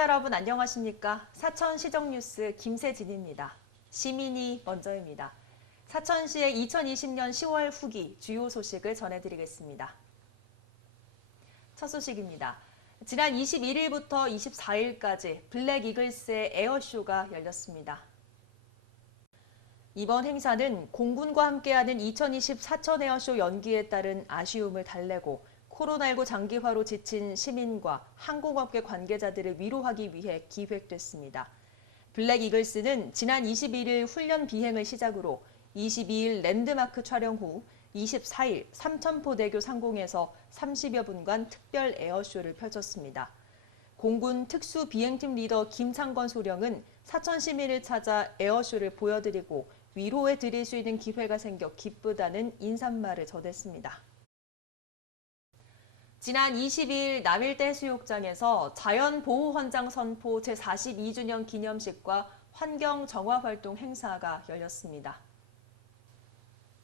시청자 여러분 안녕하십니까? 사천시정뉴스 김세진입니다. 시민이 먼저입니다. 사천시의 2020년 10월 후기 주요 소식을 전해드리겠습니다. 첫 소식입니다. 지난 21일부터 24일까지 블랙 이글스의 에어쇼가 열렸습니다. 이번 행사는 공군과 함께하는 2020 사천 에어쇼 연기에 따른 아쉬움을 달래고 코로나19 장기화로 지친 시민과 항공업계 관계자들을 위로하기 위해 기획됐습니다. 블랙 이글스는 지난 21일 훈련 비행을 시작으로 22일 랜드마크 촬영 후 24일 삼천포대교 상공에서 30여 분간 특별 에어쇼를 펼쳤습니다. 공군 특수비행팀 리더 김창건 소령은 사천 시민을 찾아 에어쇼를 보여드리고 위로해 드릴 수 있는 기회가 생겨 기쁘다는 인사말을 전했습니다. 지난 22일 남일대 해수욕장에서 자연보호헌장 선포 제42주년 기념식과 환경정화활동 행사가 열렸습니다.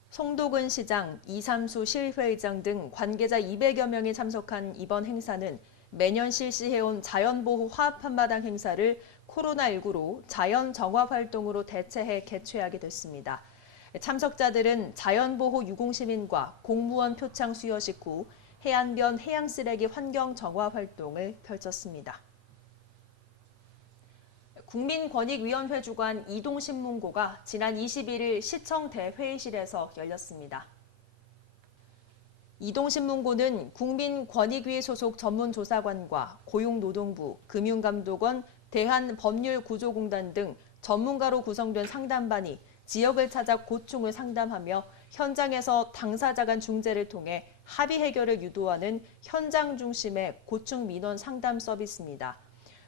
송도근 시장, 이삼수 실회의장 등 관계자 200여 명이 참석한 이번 행사는 매년 실시해온 자연보호 화합한마당 행사를 코로나19로 자연정화활동으로 대체해 개최하게 됐습니다. 참석자들은 자연보호 유공시민과 공무원 표창 수여식 후 해안변 해양쓰레기 환경정화 활동을 펼쳤습니다. 국민권익위원회 주관 이동신문고가 지난 21일 시청 대회의실에서 열렸습니다. 이동신문고는 국민권익위 소속 전문조사관과 고용노동부, 금융감독원, 대한법률구조공단 등 전문가로 구성된 상담반이 지역을 찾아 고충을 상담하며 현장에서 당사자 간 중재를 통해 합의 해결을 유도하는 현장 중심의 고충 민원 상담 서비스입니다.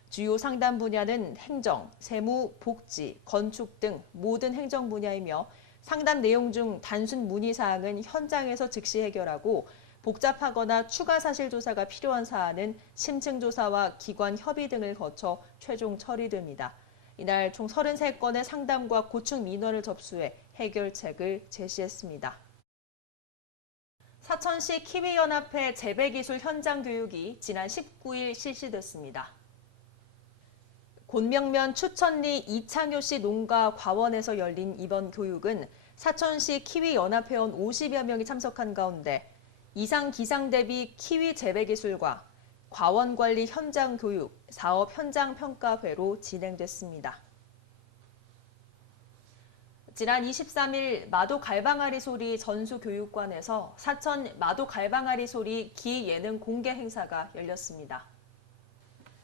주요 상담 분야는 행정, 세무, 복지, 건축 등 모든 행정 분야이며 상담 내용 중 단순 문의 사항은 현장에서 즉시 해결하고 복잡하거나 추가 사실 조사가 필요한 사안은 심층 조사와 기관 협의 등을 거쳐 최종 처리됩니다. 이날 총 33건의 상담과 고충 민원을 접수해 해결책을 제시했습니다. 사천시 키위연합회 재배기술 현장 교육이 지난 19일 실시됐습니다. 곤명면 추천리 이창효씨 농가 과원에서 열린 이번 교육은 사천시 키위연합회원 50여 명이 참석한 가운데 이상 기상 대비 키위 재배기술과 과원관리 현장 교육, 사업 현장 평가회로 진행됐습니다. 지난 23일 마도갈방아리 소리 전수교육관에서 사천 마도갈방아리 소리 기예능 공개 행사가 열렸습니다.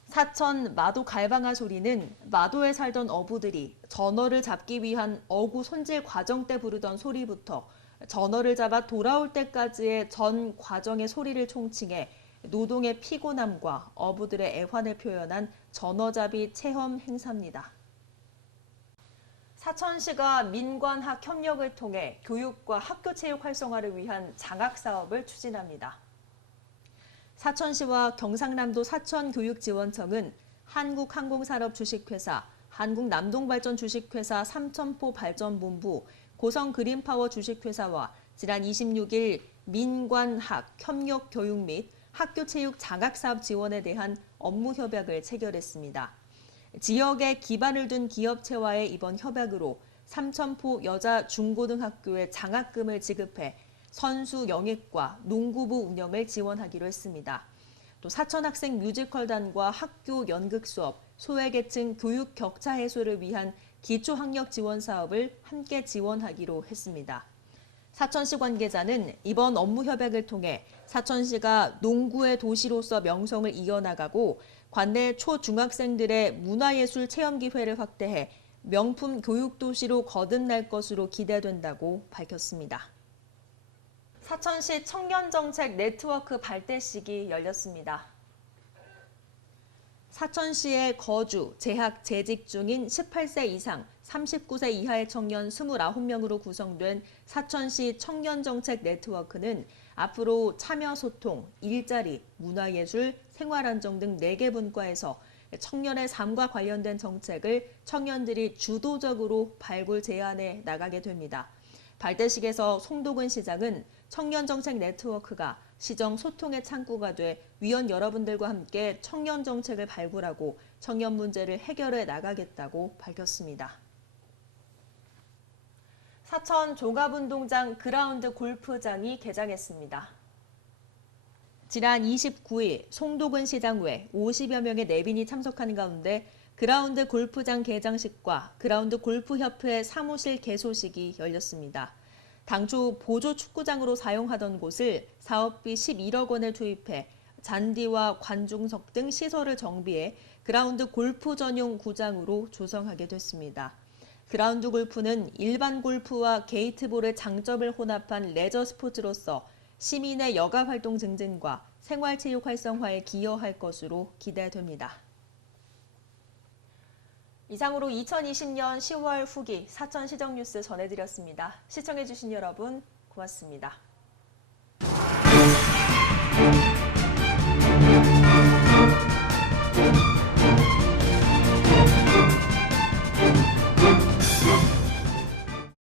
사천 마도갈방아 소리는 마도에 살던 어부들이 전어를 잡기 위한 어구 손질 과정 때 부르던 소리부터 전어를 잡아 돌아올 때까지의 전 과정의 소리를 총칭해 노동의 피곤함과 어부들의 애환을 표현한 전어잡이 체험 행사입니다. 사천시가 민관학 협력을 통해 교육과 학교체육 활성화를 위한 장학사업을 추진합니다. 사천시와 경상남도 사천교육지원청은 한국항공산업 주식회사, 한국남동발전 주식회사 삼천포 발전본부, 고성그린파워 주식회사와 지난 26일 민관학 협력 교육 및 학교체육 장학사업 지원에 대한 업무 협약을 체결했습니다. 지역에 기반을 둔 기업체와의 이번 협약으로 삼천포 여자 중고등학교에 장학금을 지급해 선수 영입과 농구부 운영을 지원하기로 했습니다. 또 사천학생 뮤지컬단과 학교 연극 수업, 소외계층 교육 격차 해소를 위한 기초학력 지원 사업을 함께 지원하기로 했습니다. 사천시 관계자는 이번 업무 협약을 통해 사천시가 농구의 도시로서 명성을 이어나가고 관내 초중학생들의 문화예술 체험 기회를 확대해 명품 교육도시로 거듭날 것으로 기대된다고 밝혔습니다. 사천시 청년정책 네트워크 발대식이 열렸습니다. 사천시에 거주, 재학, 재직 중인 18세 이상, 39세 이하의 청년 29명으로 구성된 사천시 청년정책 네트워크는 앞으로 참여 소통, 일자리, 문화예술, 생활안정 등 4개 분과에서 청년의 삶과 관련된 정책을 청년들이 주도적으로 발굴 제안해 나가게 됩니다. 발대식에서 송도근 시장은 청년정책 네트워크가 시정 소통의 창구가 돼 위원 여러분들과 함께 청년 정책을 발굴하고 청년 문제를 해결해 나가겠다고 밝혔습니다. 사천 종합운동장 그라운드 골프장이 개장했습니다. 지난 29일 송도군 시장 외 50여 명의 내빈이 참석한 가운데 그라운드 골프장 개장식과 그라운드 골프협회 사무실 개소식이 열렸습니다. 당초 보조 축구장으로 사용하던 곳을 사업비 11억 원을 투입해 잔디와 관중석 등 시설을 정비해 그라운드 골프 전용 구장으로 조성하게 됐습니다. 그라운드 골프는 일반 골프와 게이트볼의 장점을 혼합한 레저 스포츠로서 시민의 여가 활동 증진과 생활체육 활성화에 기여할 것으로 기대됩니다. 이상으로 2020년 10월 후기 사천시정 뉴스 전해드렸습니다. 시청해주신 여러분 고맙습니다.